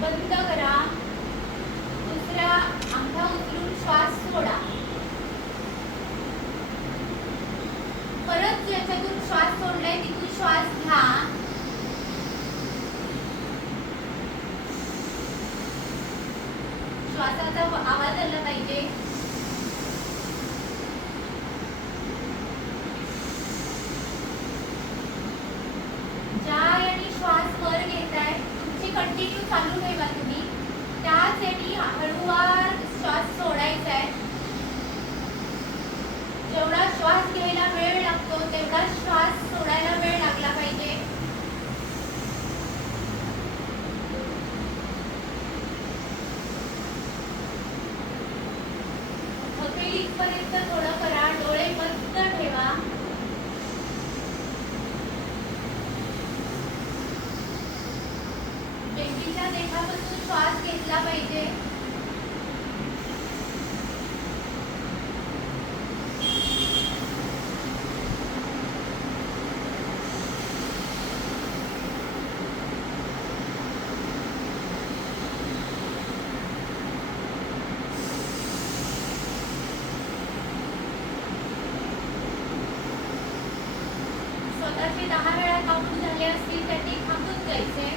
बंद करा. दुसरा अंगठा उचलून श्वास सोडा. परत ज्याच्यातून श्वास सोडलाय तिथून श्वास घ्या. श्वासाचा आवाज आला पाहिजे. ज्या याने श्वास वर घेताय तुमची कंटिन्यू चालू ठेवा तुम्ही. त्याच याने हळूवार श्वास सोडायचा आहे. जेवढा श्वास घ्यायला वेळ लागतो तेवढा श्वास सोडायला वेळ लागला पाहिजे. थकेल इथपर्यंत थोडं करा. डोळे बंद ठेवा. बेंबीच्या देठापासून श्वास घेतला पाहिजे. स्वतःचे 10 वेळा काउंट झाले असतील त्यांनी थांबून जायचे.